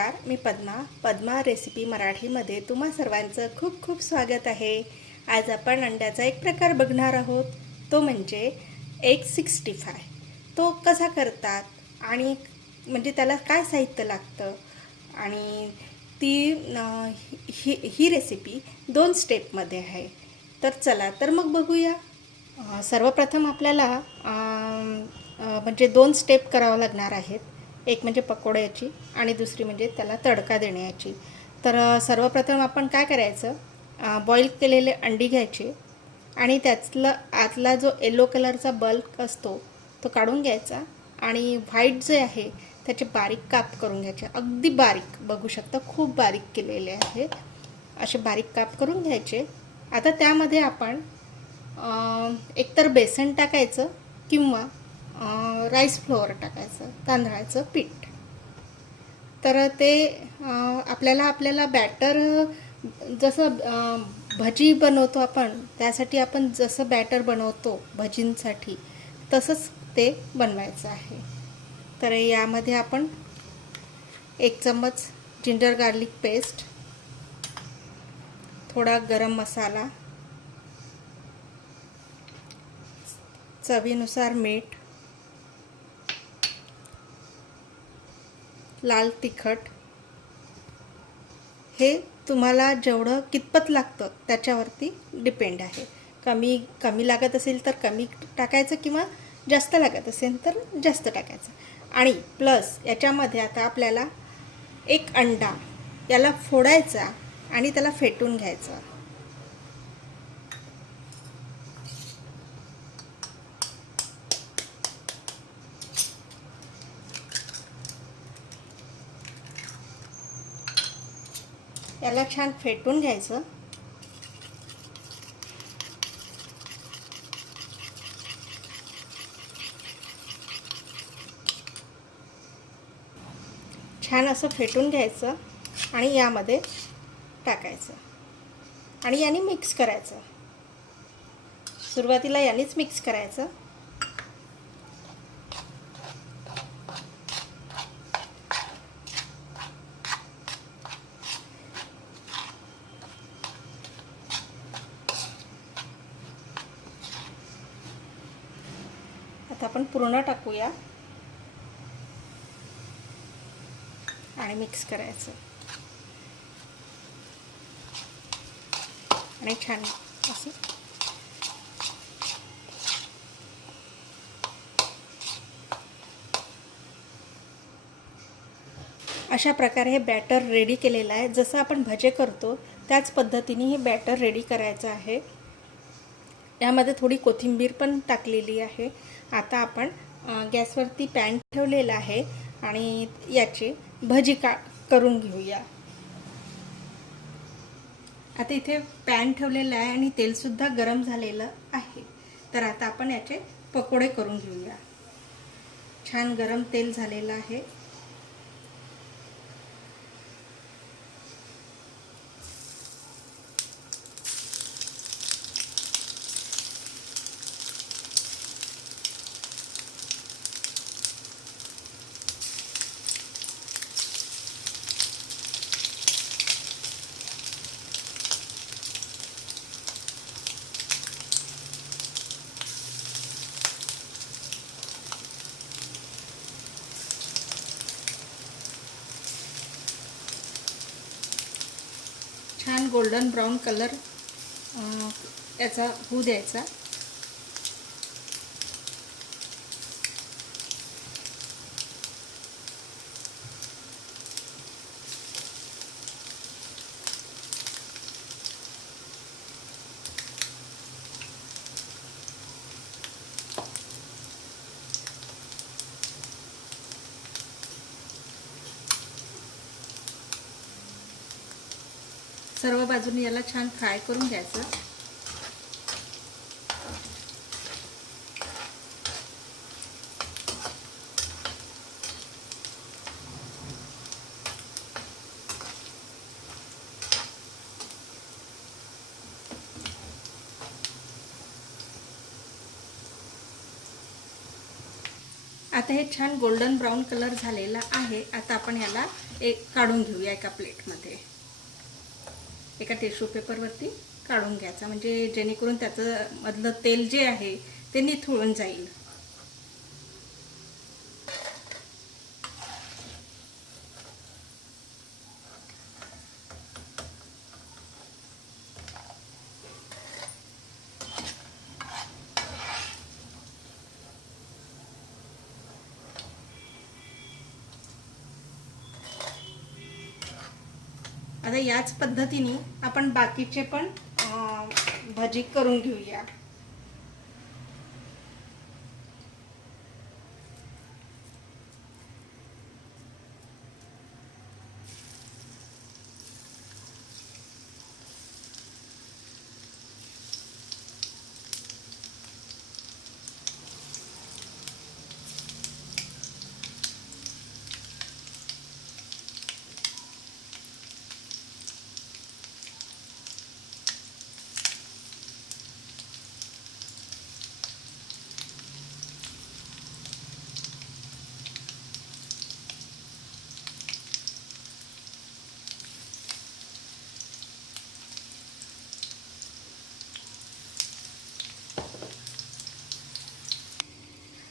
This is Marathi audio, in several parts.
नमस्कार, मी पद्मा रेसिपी मराठीमध्ये तुम्हा सर्वांचं खूप खूप स्वागत आहे। आज आपण अंड्याचा एक प्रकार बघणार आहोत, तो म्हणजे एग 65। तो कसा करतात आणि म्हणजे त्याला काय साहित्य लागतं आणि ती ही रेसिपी 2 स्टेपमध्ये आहे। तर चला तर मग बघूया। सर्वप्रथम आपल्याला म्हणजे 2 स्टेप करावं लागणार आहेत। एक म्हणजे पकोड्याची आणि दुसरी म्हणजे त्याला तडका देण्याची। तर सर्वप्रथम आपण काय करायचं, बॉईल केलेले अंडी घ्यायचे आणि त्यातला आतला जो येलो कलरचा बल्क असतो तो काढून घ्यायचा आणि व्हाईट जे आहे त्याचे बारीक काप करून घ्यायचे। अगदी बारीक, बघू शकता खूप बारीक केलेले आहे, असे बारीक काप करून घ्यायचे। आता त्यामध्ये आपण एकतर बेसन टाकायचं किंवा राईस फ्लोअर टाकायचं, तांदळाचं पीठ। तर ते आपल्याला बॅटर जसं भजी बनवतो आपण, त्यासाठी आपण जसं बॅटर बनवतो भजींसाठी तसंच ते बनवायचं आहे। तर यामध्ये आपण 1 चम्मच जिंजर गार्लिक पेस्ट, थोडा गरम मसाला, चवीनुसार मीठ, लाल तिखट, हे तुम्हाला जेवढं कितपत लागतं त्याच्यावरती डिपेंड आहे। कमी लागत असेल तर कमी टाकायचं किंवा जास्त लागत असेल तर जास्त टाकायचं। आणि प्लस याच्यामध्ये आता आपल्याला एक अंडा याला फोडायचा आणि त्याला फेटून घ्यायचा। याला छान फेटून घ्यायचं। छान असं फेटून घ्यायचं आणि यामध्ये टाकायचं आणि याने मिक्स करायचं। सुरुवातीला यानेच मिक्स करायचं। आता आपण पूर्ण टाकूया आणि मिक्स करायचं आणि छान असं अशा प्रकारे हे बॅटर रेडी केलेलं आहे। जसं आपण भजे करतो त्याच पद्धतीने हे बॅटर रेडी करायचं आहे। यामध्ये थोडी कोथिंबीर पण टाकलेली आहे। आता आपण गॅसवरती पॅन ठेवलेला आहे आणि याची भजी करून घेऊया। आता इथे पॅन ठेवलेला आहे आणि तेलसुद्धा गरम झालेलं आहे। तर आता आपण याचे पकोडे करून घेऊया। छान गरम तेल झालेलं आहे। छान गोल्डन ब्राउन कलर याचा होऊ द्यायचा। सर्व बाजूने याला छान फ्राय करून घ्यायचं। आता हे छान गोल्डन ब्राऊन कलर झालेला आहे. आता आपण याला काढून घेऊया एका प्लेटमध्ये. एका टिश्यू पेपरवरती काढून घ्यायचा, म्हणजे जेणेकरून त्याचं मधलं तेल जे आहे ते निथळून जाईल. आता याच पद्धतीने आपण बाकीचे पण भजी करून घेऊया.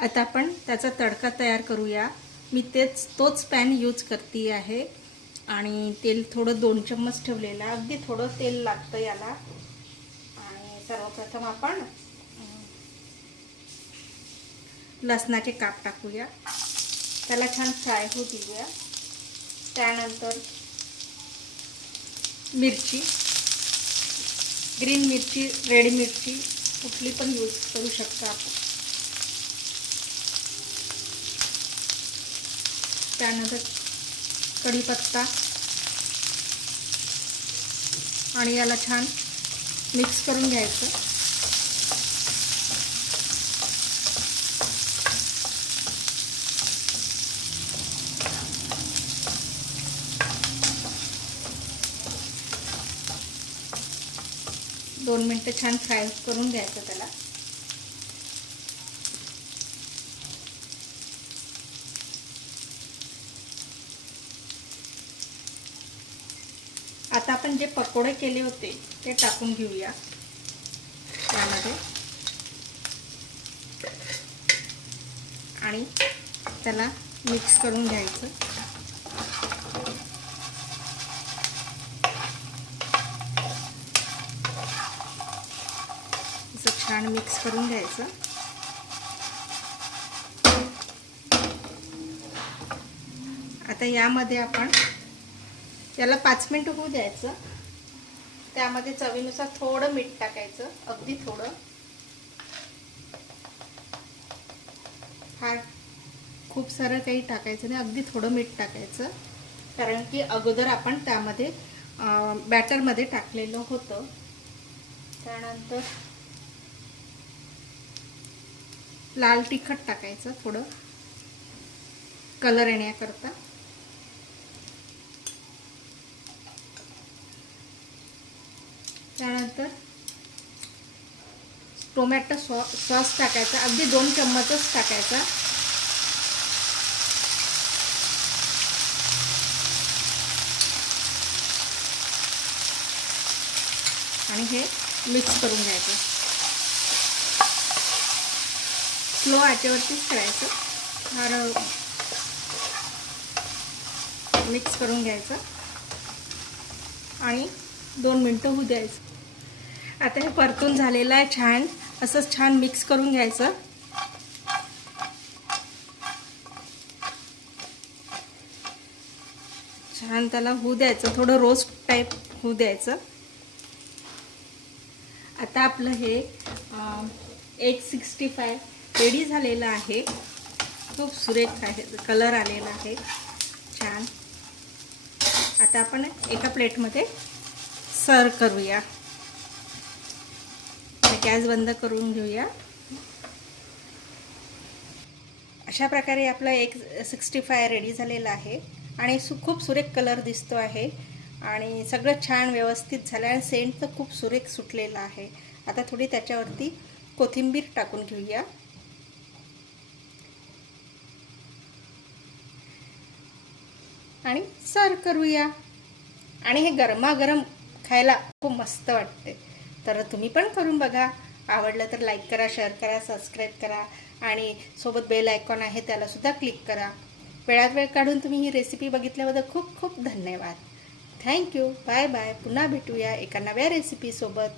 आता आपण त्याचा तडका तयार करूया. मी तोच पॅन यूज करते आहे आणि तेल थोडं 2 चम्मच ठेवलेलं, अगदी थोडं तेल लागतं याला. आणि सर्वप्रथम आपण लसणाचे काप टाकूया, त्याला छान फ्राय होऊ देऊया. त्यानंतर मिरची, ग्रीन मिरची, रेड मिरची कुठली पण यूज करू शकता आपण. त्यानंतर कढीपत्ता आणि याला छान मिक्स करून घ्यायचं. दोन मिनिटं छान फ्राय करून घ्यायचं त्याला. आता आपण जे पकोडे केले होते ते टाकून घेऊया त्यामध्ये आणि त्याला मिक्स करून घ्यायचं. असं छान मिक्स करून घ्यायचं. आता यामध्ये आपण याला 5 मिनिटं होऊ द्यायचं. त्यामध्ये चवीनुसार थोडं मीठ टाकायचं, अगदी थोडं. फार खूप सारं काही टाकायचं नाही, अगदी थोडं मीठ टाकायचं, कारण की अगोदर आपण त्यामध्ये बॅटरमध्ये टाकलेलं होतं. त्यानंतर लाल तिखट टाकायचं थोडं कलर येण्याकरता. त्यानंतर टोमॅटो सॉस टाकायचा, अगदी 2 चम्मचच टाकायचा. आणि हे मिक्स करून घ्यायचं. स्लो आचेवरतीच करायचं. मिक्स करून घ्यायचं आणि 2 मिनिटं होऊ द्यायचं. आता हे परतून झालेलं आहे. छान असं छान मिक्स करून घ्यायचं. छान त्याला होऊ द्यायचं, थोडं रोस्ट टाईप होऊ द्यायचं. आता आपलं हे एग 65 रेडी झालेलं आहे. खूप सुरेख आहे, कलर आलेला आहे छान. आता आपण एका प्लेटमध्ये सर्व करूया. गॅस बंद करून घेऊया. अशा प्रकारे आपलं एग 65 रेडी झालेलं आहे आणि खूप सुरेख कलर दिसतो आहे आणि सगळं छान व्यवस्थित झालं आणि सेंट तर खूप सुरेख सुटलेला आहे. आता थोडी त्याच्यावरती कोथिंबीर टाकून घेऊया. आणि सर्व करूया. आणि हे गरमागरम खायला खूप मस्त वाटते. तर तुम्ही पण करून बघा. आवडलं तर लाईक करा, शेअर करा, सबस्क्राईब करा आणि सोबत बेल आयकॉन आहे त्यालासुद्धा क्लिक करा. वेळात वेळ काढून तुम्ही ही रेसिपी बघितल्याबद्दल खूप खूप धन्यवाद. थँक्यू. Bye bye. पुन्हा भेटूया एका नव्या रेसिपीसोबत.